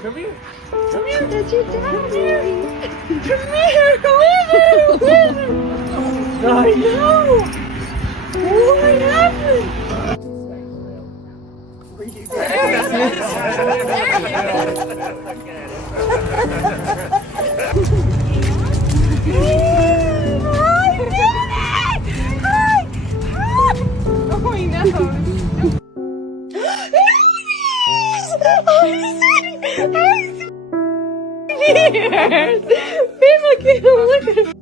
Come here. Come here. That's your daddy. Come here. I know. What happened? Oh, I know. People can't look at